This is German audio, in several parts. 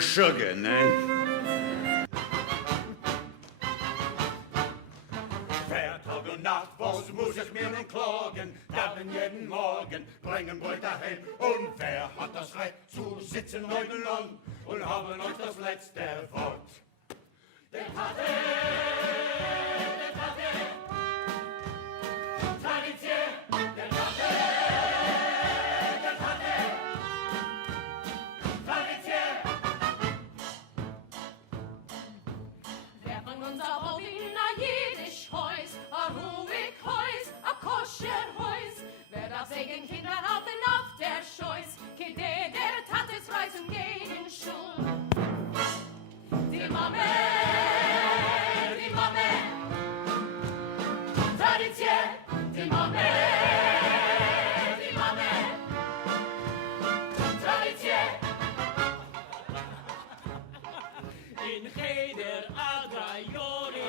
Schugge, ne? Wer Tag und Nacht, was muss ich mir nicht klagen? Gaben jeden Morgen, bringen Bräuter heim. Und wer hat das Recht zu sitzen nebenan und haben euch das letzte Wort? Der Tate, Tradition, der Tate, Tradition. Wer von uns aber in a jüdisch Haus, a ruhig Haus, a koscher Haus, wer darf segen Kinder halten auf der Scheuß, kede der Tates reisen gehen in Schul. Die Mame, Tradition, die Mame, Tradition. In jeder Adra Jori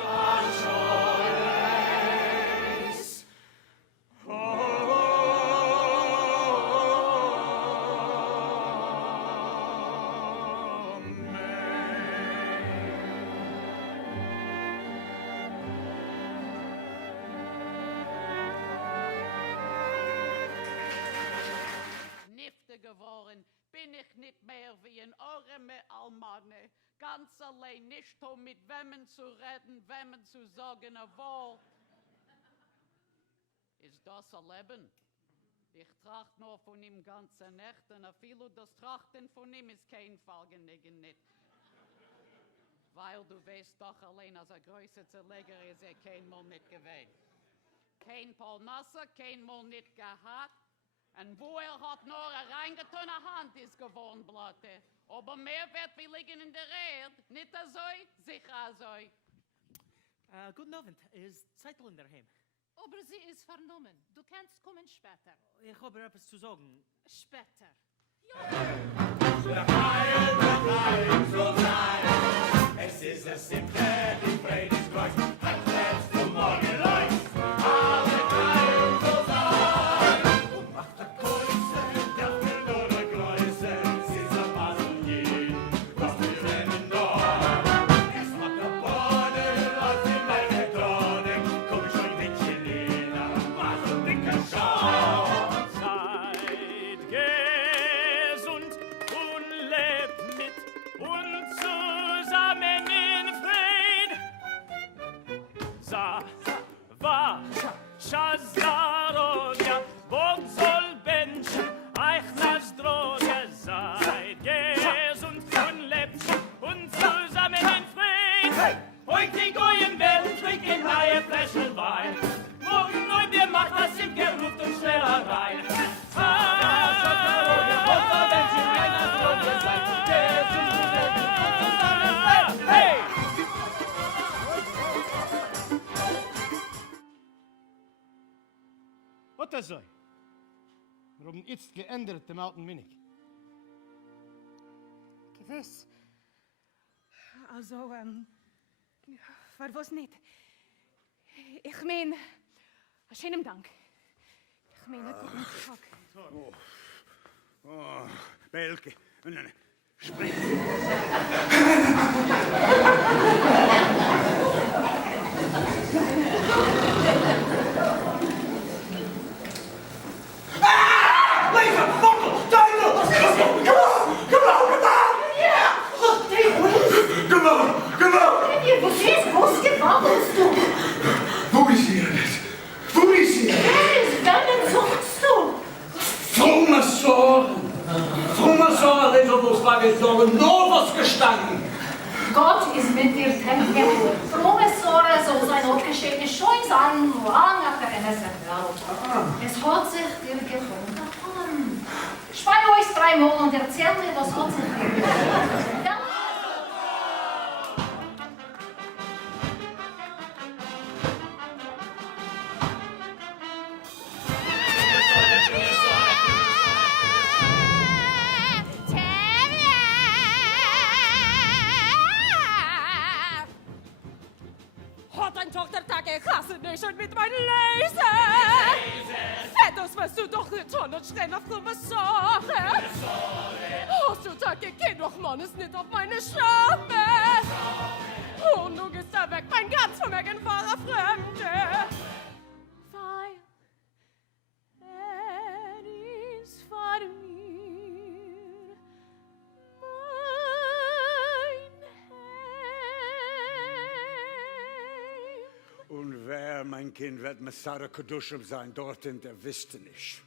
Nifte geworden, bin ich nicht mehr wie ein Orme Almane, ganz allein, nicht um mit wemmen zu reden, wemmen zu sagen, wohl. Ist das ein Leben? Ich tracht nur von ihm ganze Nächte, und viele das Trachten von ihm ist kein Fall genügend nicht. Weil du weißt doch allein, als größer Zerleger ist kein Mal nicht gewesen. Kein Paul Nasser, kein Mal nicht gehabt. Und wo hat nur eine reingetune Hand ist geworden, Blatte. Aber mehr wird wie liegen in der Erde. Nicht so, sicher so. Guten Abend, ist Zeitel in der Heim? Aber sie ist vernommen. Du kannst kommen später. Ich habe etwas zu sagen. Später. Es ist das Simple, die Freudenskreuz, hat letzte Morgen Leid. Alle Heil soll sein. Und macht der Kreuze, der will nur der Kreuze, sie soll maßen gehen, was wir nehmen da. Es macht der Bade, als in meine Chronik, komm ich schon mit Jelena, mach so dicke Schau. Seid gesund und lebt mit und zusammen in Fried. Sa, va, Shazarodia, Bog soll benchen, eich Nasdrodia. Seid gesund und lebt und zusammen in Fried. Heute die Goyen werden trinken neue Flaschen Wein. Morgen neu, wir macht das im Geruft und schneller rein. Hey! Wat is dat? We hebben iets geändert im alten Minig. Gewiss. Also, für was nicht? Ich mein, schönen Dank. Ich meine, guten Tag. Oh, Belke, sprich. Wo ist ihr nicht? Wo ist ihr? Wemmen suchst du? Frommer Sorgen, ist auf uns vorgezogen, nur was gestanden. Gott ist mit dir Tempel. Frohe Sorge soll sein abgeschehene Scheu sein, lang nach der NSFL. Es hat sich dir gefunden davon. Speie euch 3 Mal und erzähl mir, was hat sich dir gefunden. Ja. Gott, dein Tochtertag, ich hasse dich schon mit meinen Laser. Fetus, was du doch nicht tun und schreien auf dumme Sache. Hast du Tag, ich geh doch, Mann, ist nicht auf meine Schafe. Und du gehst da weg, mein ganz vermögen wahrer Fremde. Weil ist vor mir mein Heim. Und wer, mein Kind, wird Messara Kedushim sein, dorthin, der wisst nicht.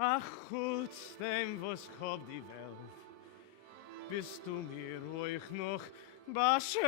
Ach, gut, dem, was hab die Welt, bist du mir ruhig noch beschert.